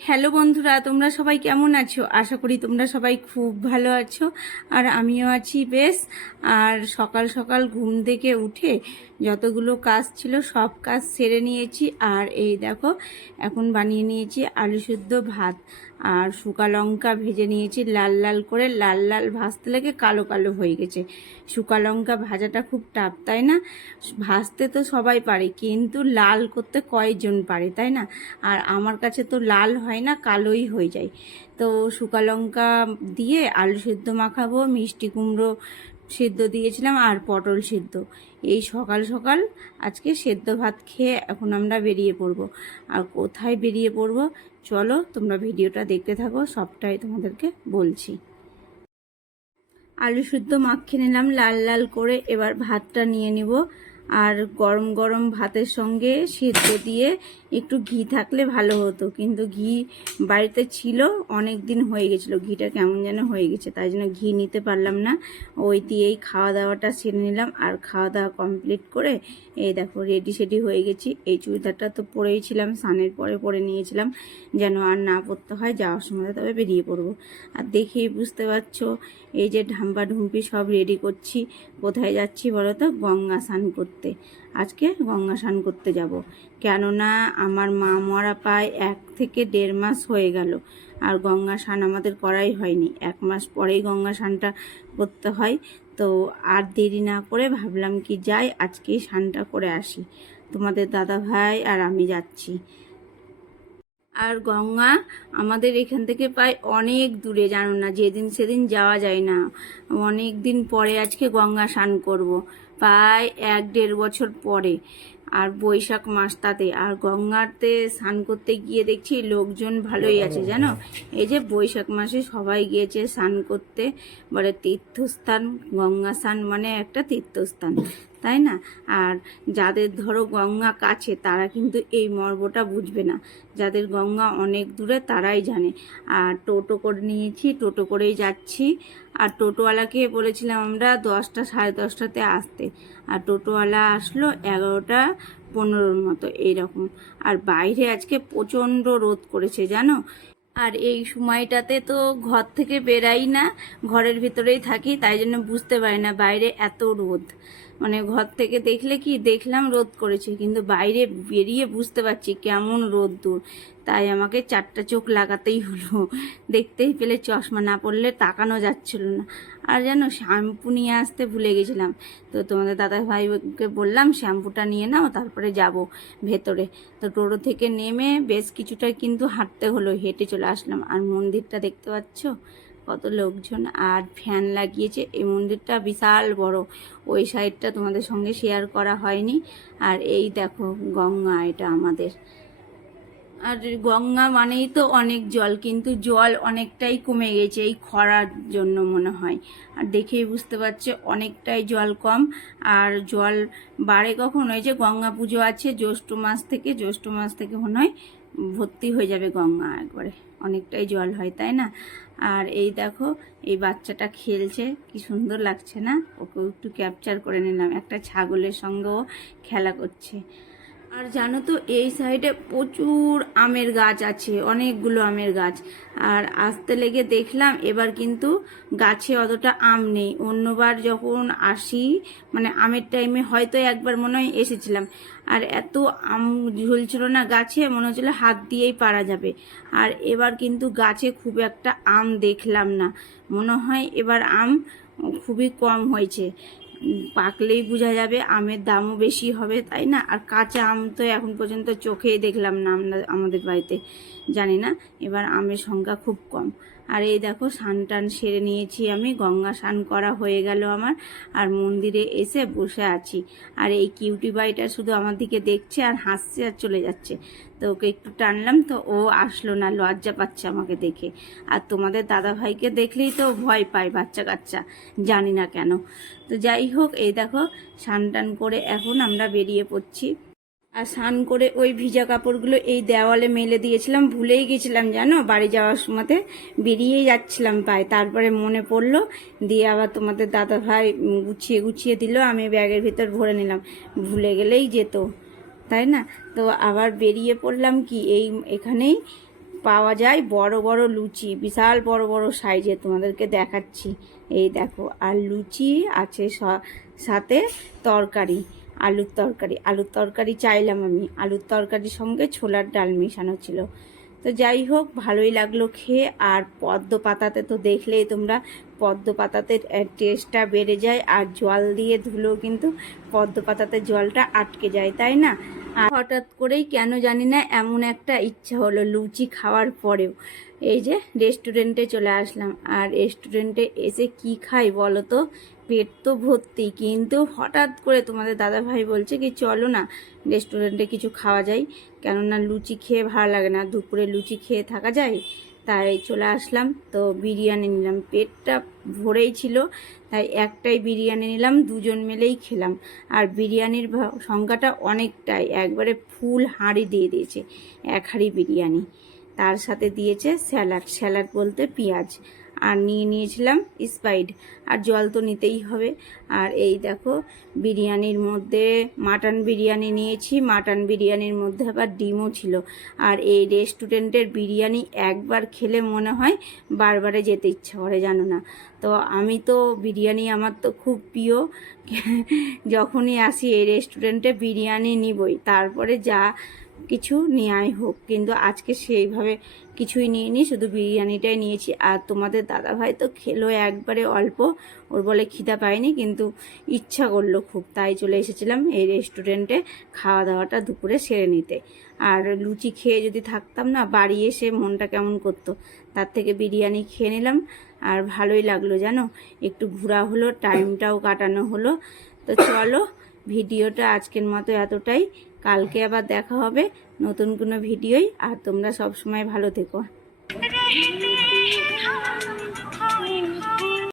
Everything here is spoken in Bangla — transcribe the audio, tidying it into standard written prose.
হ্যালো বন্ধুরা, তোমরা সবাই কেমন আছো? আশা করি তোমরা সবাই খুব ভালো আছো। আর আমিও আছি বেশ। আর সকাল সকাল ঘুম থেকে উঠে যতগুলো কাজ ছিল সব কাজ সেরে নিয়েছি। আর এই দেখো, এখন বানিয়ে নিয়েছি আলু সেদ্ধ ভাত। আর শুকা লঙ্কা ভেজে নিয়েছি লাল লাল করে, লাল লাল ভাজতে লেগে কালো কালো হয়ে গেছে। শুকা লঙ্কা ভাজাটা খুব টাফ, তাই না? ভাজতে তো সবাই পারে, কিন্তু লাল করতে কয়জন পারে, তাই না? আর আমার কাছে তো লাল হয় না, কালোই হয়ে যায়। তো শুকা লঙ্কা দিয়ে আলু সেদ্ধ মাখাবো, মিষ্টি কুমড়ো সেদ্ধ দিয়েছিলাম আর পটল সেদ্ধ। এই সকাল সকাল আজকে সেদ্ধ ভাত খেয়ে এখন আমরা বেরিয়ে পড়ব। আর কোথায় বেরিয়ে পড়ব, চলো তোমরা ভিডিওটা দেখতে থাকো, সবটাই তোমাদেরকে বলছি। আলু সেদ্ধ মাখিয়ে নিলাম লাল লাল করে, এবার ভাতটা নিয়ে নিব। আর গরম গরম ভাতের সঙ্গে সেদ্ধ দিয়ে একটু ঘি থাকলে ভালো হতো, কিন্তু ঘি বাড়িতে ছিল, অনেক দিন হয়ে গেছিলো, ঘিটা কেমন যেন হয়ে গেছে, তাই জন্য ঘি নিতে পারলাম না। ওই দিয়েই খাওয়া দাওয়াটা সেরে নিলাম। আর খাওয়া দাওয়া কমপ্লিট করে এই দেখো রেডি সেডি হয়ে গেছি। এই চুড়িদারটা তো পরেই ছিলাম, স্নানের পরে পরে নিয়েছিলাম যেন আর না পরতে হয়, যাওয়ার সময় তবে বেরিয়ে পড়বো। আর দেখেই বুঝতে পারছো, এই যে ঢাম্পা ঢুম্পি সব রেডি করছি। কোথায় যাচ্ছি বলো তো? গঙ্গা স্নান করতে। আজকে গঙ্গা স্নান করতে যাব, কেননা আমার মা মরা প্রায় 1 থেকে 1.5 মাস হয়ে গেল। আর গঙ্গা স্নান আমাদের করাই হয়নি, 1 মাস পরেই গঙ্গা স্নানটা করতে হয়। তো আর দেরি না করে ভাবলাম কি যাই, আজকেই স্নানটা করে আসি। তোমাদের দাদা ভাই আর আমি যাচ্ছি। আর গঙ্গা আমাদের এখান থেকে প্রায় অনেক দূরে, জানো না, যেদিন সেদিন যাওয়া যায় না। অনেক দিন পরে আজকে গঙ্গা স্নান করব, প্রায় 1-1.5 বছর পরে। আর বৈশাখ মাস তাতে। আর গঙ্গাতে স্নান করতে গিয়ে দেখছি লোকজন ভালোই আছে, জানো। এই যে বৈশাখ মাসে সবাই গিয়েছে স্নান করতে, বলে তীর্থস্থান। গঙ্গা স্নান মানে একটা তীর্থস্থান, তাই না? আর যাদের ধরো গঙ্গা কাছে তারা কিন্তু এই মর্মটা বুঝবে না, যাদের গঙ্গা অনেক দূরে তারাই জানে। আর টোটো করে নিয়েছি, টোটো করেই যাচ্ছি। আর টোটোওয়ালাকে বলেছিলাম আমরা 10টা 10:30টাতে আসতে, আর টোটোওয়ালা আসলো 11টা 15 মতো এইরকম। আর বাইরে আজকে প্রচণ্ড রোদ করেছে, জানো। আর এই সময়টাতে তো ঘর থেকে বেরাই না, ঘরের ভিতরেই থাকি, তাই জন্য বুঝতে পারি না বাইরে এত রোদ। মানে ঘর থেকে দেখলে কি দেখলাম রোদ করেছে, কিন্তু বাইরে বেরিয়ে বুঝতে পারছি কেমন রোদ দূর। তাই আমাকে 4টা চোখ লাগাতেই হলো, দেখতেই পেলে চশমা না পড়লে তাকানো যাচ্ছিল না। আর যেন শ্যাম্পু নিয়ে আসতে ভুলে গেছিলাম, তো তোমাদের দাদা ভাইকে বললাম শ্যাম্পুটা নিয়ে নাও, তারপরে যাব ভেতরে। তো টোটো থেকে নেমে বেশ কিছুটা কিন্তু হাঁটতে হলো, হেঁটে চলে আসলাম। আর মন্দিরটা দেখতে পাচ্ছ, কত লোকজন, আর ফ্যান লাগিয়েছে। এই মন্দিরটা বিশাল বড়, ওই সাইডটা তোমাদের সঙ্গে শেয়ার করা হয়নি। আর এই দেখো গঙ্গা, এটা আমাদের। আর গঙ্গা মানেই তো অনেক জল, কিন্তু জল অনেকটাই কমে গেছে এই খরার জন্য মনে হয়। আর দেখেই বুঝতে পারছে অনেকটাই জল কম। আর জল বাড়ে কখন? ওই যে গঙ্গা পুজো আছে জ্যৈষ্ঠ মাস থেকে মনে হয় ভর্তি হয়ে যাবে গঙ্গা একবারে, অনেকটাই জল হয়, তাই না? আর এই দেখো এই বাচ্চাটা খেলছে, কি সুন্দর লাগছে না? ওকে একটু ক্যাপচার করে নিলাম, একটা ছাগলের সঙ্গেও খেলা করছে। আর জানো তো এই সাইডে প্রচুর আমের গাছ আছে, অনেকগুলো আমের গাছ। আর আসতে লেগে দেখলাম এবার কিন্তু গাছে অতটা আম নেই। অন্যবার যখন আসি, মানে আমের টাইমে হয়তো একবার মনে হয় এসেছিলাম, আর এত আম ঝুলছিল না গাছে, মনে হচ্ছিল হাত দিয়েই পারা যাবে। আর এবার কিন্তু গাছে খুব একটা আম দেখলাম না, মনে হয় এবার আম খুবই কম হয়েছে। পাকলেই বোঝা যাবে, আমের দামও বেশি হবে, তাই না? আর কাঁচা আম তো এখন পর্যন্ত চোখেই দেখলাম না আমরা আমাদের বাড়িতে, জানি না, এবার আমের সংখ্যা খুব কম। আর এই দেখো স্নান টান সেরে নিয়েছি, আমি গঙ্গা স্নান করা হয়ে গেল আমার। আর মন্দিরে এসে বসে আছি। আর এই কিউটি বাড়িটা শুধু আমার দিকে দেখছে আর হাসছে আর চলে যাচ্ছে। তো ওকে একটু টানলাম, তো ও আসলো না, লজ্জা পাচ্ছে আমাকে দেখে। আর তোমাদের দাদা ভাইকে দেখলেই তো ভয় পায় বাচ্চা কাচ্চা, জানি না কেন। তো যাই হোক, এই দেখো স্নান টান করে এখন আমরা বেরিয়ে পড়ছি। আর স্নান করে ওই ভিজা কাপড়গুলো এই দেওয়ালে মেলে দিয়েছিলাম, ভুলেই গেছিলাম জানো, বাড়ি যাওয়ার সময়তে বেরিয়েই যাচ্ছিলাম প্রায়, তারপরে মনে পড়লো, দিয়ে আবার তোমাদের দাদা ভাই গুছিয়ে গুছিয়ে দিল, আমি ব্যাগের ভিতর ভরে নিলাম। ভুলে গেলেই যেত, তাই না? তো আবার বেরিয়ে পড়লাম কি এই এখানেই পাওয়া যায় বড় বড় লুচি, বিশাল বড় বড় সাইজে, তোমাদেরকে দেখাচ্ছি। এই দেখো, আর লুচি আছে সাথে তরকারি, আলুর তরকারি চাইলাম আমি, আলুর তরকারির সঙ্গে ছোলার ডাল মেশানো ছিল। তো যাই হোক, ভালোই লাগলো খেয়ে। আর পদ্ম পাতাতে তো দেখলেই তোমরা, পদ্ম পাতাতে টেস্টটা বেড়ে যায়, আর জল দিয়ে ধুলেও কিন্তু পদ্ম পাতাতে জলটা আটকে যায়, তাই না? আর হঠাৎ করেই কেন জানি না এমন একটা ইচ্ছা হলো লুচি খাওয়ার পরেও, এই যে রেস্টুরেন্টে চলে আসলাম। আর রেস্টুরেন্টে এসে কি খাই বলো তো, পেট তো ভর্তি, কিন্তু হঠাৎ করে তোমাদের দাদাভাই বলছে কি চলো না রেস্টুরেন্টে কিছু খাওয়া যায়, কেননা লুচি খেয়ে ভালো লাগে না, দুপুরে লুচি খেয়ে থাকা যায়। তাই চলে আসলাম। তো বিরিয়ানি নিলাম, পেটটা ভরেই ছিল, তাই একটাই বিরিয়ানি নিলাম, দুজন মিলেই খেলাম। আর বিরিয়ানির সংখ্যাটা অনেকটাই, একবারে ফুল হাঁড়ি দিয়ে দিয়েছে, এক হাঁড়ি বিরিয়ানি। তার সাথে দিয়েছে স্যালাড বলতে পেঁয়াজ, আর নিয়েছিলাম স্প্রাইট, আর জল তো নিতেই হবে। আর এই দেখো, বিরিয়ানির মধ্যে মাটন বিরিয়ানি নিয়েছি, মাটন বিরিয়ানির মধ্যে আবার ডিমও ছিল। আর এই রেস্টুরেন্টের বিরিয়ানি একবার খেলে মনে হয় বারবারে যেতে ইচ্ছা করে, জানো না? তো আমি তো বিরিয়ানি আমার তো খুব প্রিয়, যখনই আসি এই রেস্টুরেন্টে বিরিয়ানি নিবই, তারপরে যা কিছু নেওয়াই হোক। কিন্তু আজকে সেইভাবে কিছুই নিইনি, শুধু বিরিয়ানিটাই নিয়েছি। আর তোমাদের দাদাভাই তো খেলো একবারে অল্প, ওর বলে খিদা পায়নি, কিন্তু ইচ্ছা করলো খুব, তাই চলে এসেছিলাম এই রেস্টুরেন্টে খাওয়া দাওয়াটা দুপুরে সেরে নিতে। আর লুচি খেয়ে যদি থাকতাম না, বাড়ি এসে মনটা কেমন করতো, তার থেকে বিরিয়ানি খেয়ে নিলাম। আর ভালোই লাগলো জানো, একটু ঘোরা হলো, টাইমটাও কাটানো হলো। তো চলো, ভিডিওটা আজকের মতো এতটাই, কালকে আবার দেখা হবে নতুন কোনো ভিডিওই। আর তোমরা সব সময় ভালো থেকো।